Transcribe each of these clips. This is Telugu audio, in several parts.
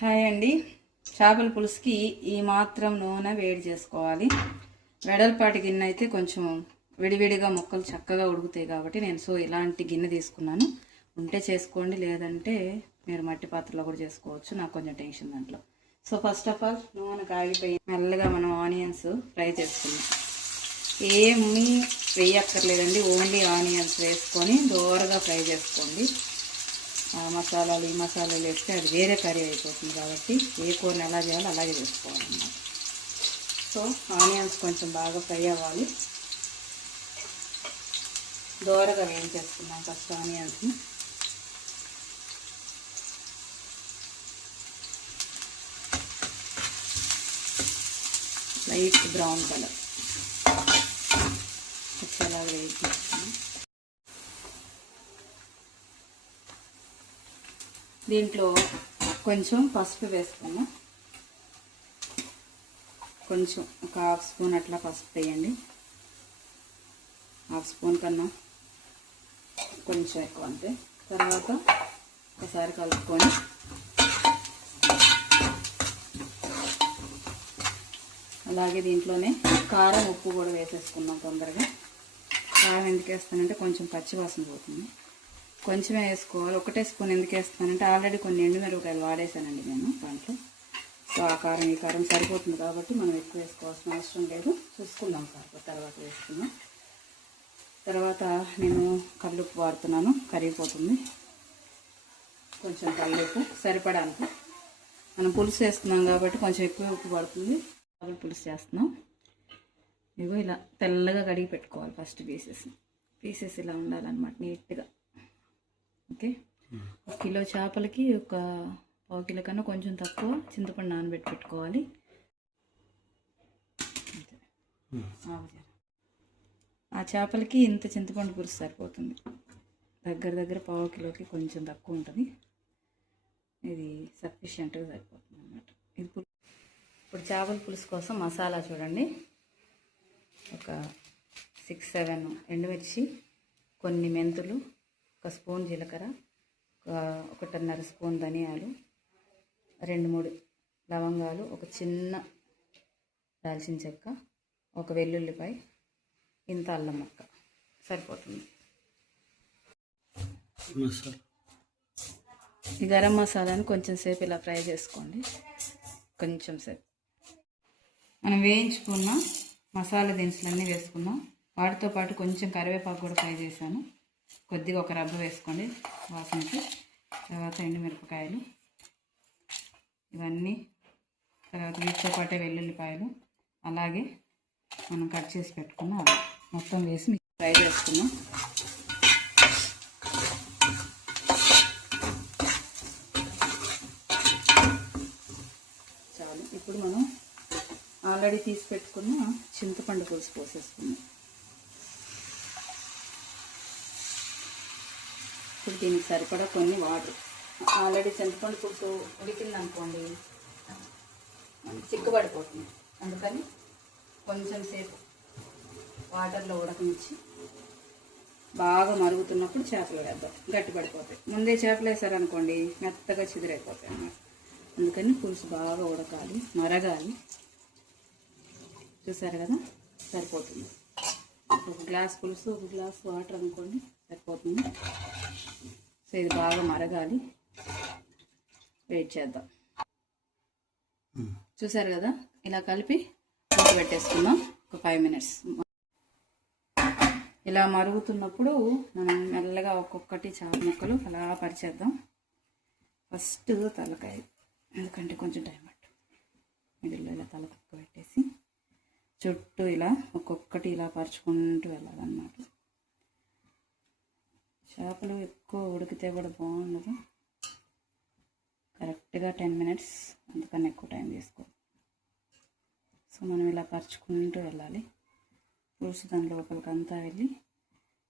హాయ్ అండి. చేపల పులుసుకి ఈ మాత్రం నూనె వేడి చేసుకోవాలి. వెడల్పాటి గిన్నె అయితే కొంచెం విడివిడిగా ముక్కలు చక్కగా ఉడుకుతాయి కాబట్టి నేను ఇలాంటి గిన్నె తీసుకున్నాను. ఉంటే చేసుకోండి, లేదంటే మీరు మట్టి పాత్రలో కూడా చేసుకోవచ్చు. నాకు కొంచెం టెన్షన్ దాంట్లో. ఫస్ట్ ఆఫ్ ఆల్ నూనె కాగిపోయి మెల్లగా మనం ఆనియన్స్ ఫ్రై చేసుకున్నాం. ఏమీ వేయక్కర్లేదండి, ఓన్లీ ఆనియన్స్ వేసుకొని దోరగా ఫ్రై చేసుకోండి. మసాలాలు ఈ మసాలాలు వేస్తే అది వేరే కర్రీ అయిపోతుంది కాబట్టి ఏ కూరని ఎలా చేయాలో అలాగే చేసుకోవాలన్నమాట. ఆనియన్స్ కొంచెం బాగా ఫ్రై అవ్వాలి. దోరగా వేయించేసుకున్నాం ఫస్ట్ ఆనియన్స్ని. లైట్ బ్రౌన్ కలర్ వచ్చేలా వేయించేసుకున్నాం. దీంట్లో కొంచెం పసుపు వేసుకున్నాం. కొంచెం ఒక హాఫ్ స్పూన్ అట్లా పసుపు వేయండి. హాఫ్ స్పూన్ కన్నా కొంచెం ఎక్కువ అంతే. తర్వాత ఒకసారి కలుపుకొని అలాగే దీంట్లోనే కారం ఉప్పు కూడా వేసేసుకున్నాం తొందరగా. కారం ఎందుకు వేస్తానంటే కొంచెం పచ్చివాసన పోతుంది, కొంచెమే వేసుకోవాలి. ఒకటే స్పూన్ ఎందుకు వేస్తానంటే ఆల్రెడీ కొన్ని ఎండుమిరపకాయలు వాడేసానండి నేను దాంట్లో. ఆ కారం ఈ కారం సరిపోతుంది కాబట్టి మనం ఎక్కువ వేసుకోవాల్సిన అవసరం లేదు. చూసుకుందాం తర్వాత వేసుకుందాం. తర్వాత నేను కల్లుప్పు వాడుతున్నాను, కరిగిపోతుంది. కొంచెం కల్లుప్పు సరిపడానికి, మనం పులుసు వేస్తున్నాం కాబట్టి కొంచెం ఎక్కువ ఉప్పు పడుతుంది. పులుసు చేస్తున్నాం. ఇగో ఇలా తెల్లగా కడిగి పెట్టుకోవాలి ఫస్ట్ పీసెస్ ఇలా ఉండాలన్నమాట నీట్గా. ఓకే, 1 కిలో చేపలకి ఒక 1/2 కిలో కన్నా కొంచెం తక్కువ చింతపండు నానబెట్టి పెట్టుకోవాలి. ఆ చేపలకి ఇంత చింతపండు పులుసు సరిపోతుంది. దగ్గర 1/4 కిలోకి కొంచెం తక్కువ ఉంటుంది. ఇది సఫిషియెంట్గా సరిపోతుంది అన్నమాట. ఇప్పుడు చేపల పులుసు కోసం మసాలా చూడండి. ఒక 6-7 ఎండుమిర్చి, కొన్ని మెంతులు, 1 స్పూన్ జీలకర్ర, 1.5 స్పూన్ ధనియాలు, 2-3 లవంగాలు, ఒక చిన్న దాల్చిన చెక్క, ఒక వెల్లుల్లిపాయ, ఇంత అల్లం ముక్క సరిపోతుంది. ఈ గరం మసాలాని కొంచెం సేపు ఇలా ఫ్రై చేసుకోండి. కొంచెం సేపు మనం వేయించుకున్న మసాలా దినుసులన్నీ వేసుకున్నాం. వాటితో పాటు కొంచెం కరివేపాకు కూడా ఫ్రై చేశాను. కొద్దిగా ఒక రబ్బ వేసుకోండి వాసనకి. తర్వాత ఎండుమిరపకాయలు ఇవన్నీ, తర్వాత వీటితో పాటే వెల్లుల్లిపాయలు, అలాగే మనం కట్ చేసి పెట్టుకున్నాం అవి మొత్తం వేసి ఫ్రై చేసుకున్నాం. చాలు. ఇప్పుడు మనం ఆల్రెడీ తీసి పెట్టుకున్న చింతపండు పులుసు పోసేసుకున్నాం. ఇప్పుడు దీనికి సరిపడా కొన్ని వాటర్. ఆల్రెడీ చింతపండు పులుసు ఉడికిందనుకోండి చిక్కుబడిపోతుంది, అందుకని కొంచెం సేపు వాటర్లో ఉడకనిచ్చి బాగా మరుగుతున్నప్పుడు చేపలు వేద్దాం. గట్టిపడిపోతాయి. ముందే చేపలు వేసారనుకోండి మెత్తగా చిదిరైపోతాయి అన్నమాట. అందుకని పులుసు బాగా ఉడకాలి, మరగాలి. చూసారు కదా, సరిపోతుంది. 1 గ్లాస్ పులుసు 1 గ్లాస్ వాటర్ అనుకోండి సరిపోతుంది. ఇది బాగా మరగాలి, వెయిట్ చేద్దాం. చూసారు కదా, ఇలా కలిపి మూత పెట్టేసుకుందాం ఒక 5 మినిట్స్. ఇలా మరుగుతున్నప్పుడు మనం మెల్లగా ఒక్కొక్కటి చేప ముక్కలు అలా పరిచేద్దాం. ఫస్ట్ తలకాయ, ఎందుకంటే కొంచెం టైం పట్టు. మిడిల్లో ఇలా తలకాయ పెట్టేసి చుట్టూ ఇలా ఒక్కొక్కటి ఇలా పరుచుకుంటూ వెళ్ళాలన్నమాట. చేపలు ఎక్కువ ఉడికితే కూడా బాగుండదు. కరెక్ట్గా 10 మినిట్స్, అందుకని ఎక్కువ టైం తీసుకో. మనం ఇలా పరుచుకుంటూ వెళ్ళాలి. పులుసు దాని లోపలికి అంతా వెళ్ళి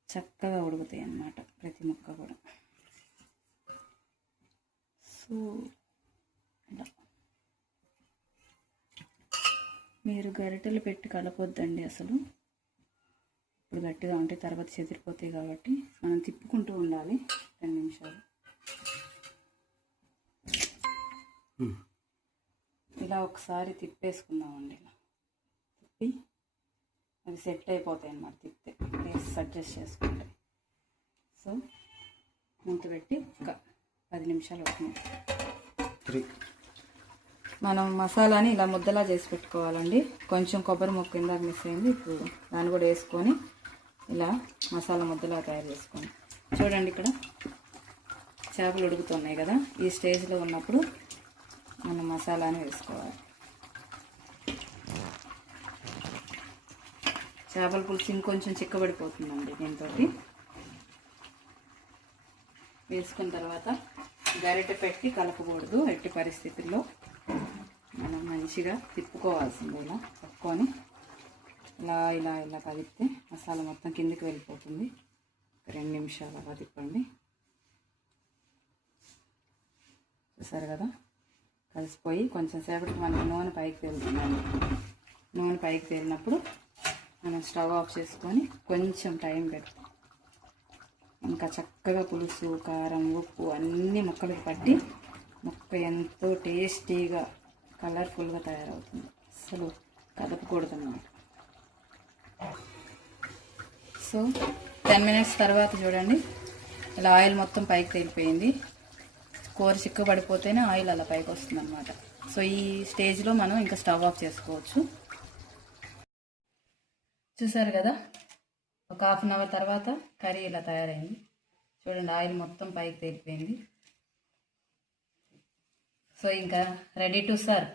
చక్కగా ఉడుకుతాయి అన్నమాట ప్రతి ముక్క కూడా. ఇలా మీరు గరిటెలు పెట్టి కలపొద్దండి అసలు. ఇప్పుడు గట్టిగా ఉంటే తర్వాత చెదిరిపోతాయి కాబట్టి మనం తిప్పుకుంటూ ఉండాలి 2 నిమిషాలు. ఇలా ఒకసారి తిప్పేసుకుందామండి. ఇలా తిప్పి అవి సెట్ అయిపోతాయి అన్నమాట. తిప్పితే టేస్ట్ అడ్జస్ట్ చేసుకుంటే. సో మూత పెట్టి ఒక 10 నిమిషాలు అవుతుంది. మనం మసాలాని ఇలా ముద్దలా చేసి పెట్టుకోవాలండి. కొంచెం కొబ్బరి ముక్క ఇందాక మిస్ అయింది, ఇప్పుడు దాన్ని కూడా వేసుకొని ఇలా మసాలా ముద్దలా తయారు చేసుకోండి. చూడండి, ఇక్కడ చేపలు ఉడుకుతున్నాయి కదా, ఈ స్టేజ్లో ఉన్నప్పుడు మనం మసాలాని వేసుకోవాలి. చేపల పులుసు ఇంకొంచెం చిక్కబడిపోతుందండి దీంతో. వేసుకున్న తర్వాత గరిటె పెట్టి కలపకూడదు ఎట్టి పరిస్థితుల్లో. మనం మంచిగా తిప్పుకోవాల్సింది. ఇలా పట్టుకొని ఇలా ఇలా ఇలా కదిపితే మసాలా మొత్తం కిందికి వెళ్ళిపోతుంది. 2 నిమిషాలు అలా తిప్పండి. చూసారు కదా, కలిసిపోయి కొంచెం సేపటికి మనకి నూనె పైకి తేలుతుందండి. నూనె పైకి తేలినప్పుడు మనం స్టవ్ ఆఫ్ చేసుకొని కొంచెం టైం పెడతాం. ఇంకా చక్కగా పులుసు, కారం, ఉప్పు అన్నీ ముక్కలకు పట్టి ముక్క ఎంతో టేస్టీగా కలర్ఫుల్గా తయారవుతుంది. అసలు కదపకూడదు అన్నమాట. సో 10 మినిట్స్ తర్వాత చూడండి, ఇలా ఆయిల్ మొత్తం పైకి తేలిపోయింది. కూర చిక్కబడిపోతేనే ఆయిల్ అలా పైకి వస్తుంది అనమాట. సో ఈ స్టేజ్లో మనం ఇంకా స్టవ్ ఆఫ్ చేసుకోవచ్చు. చూసారు కదా, ఒక 1/2 అవర్ తర్వాత కర్రీ ఇలా తయారైంది. చూడండి, ఆయిల్ మొత్తం పైకి తేలిపోయింది. సో ఇంకా రెడీ టు సర్వ్.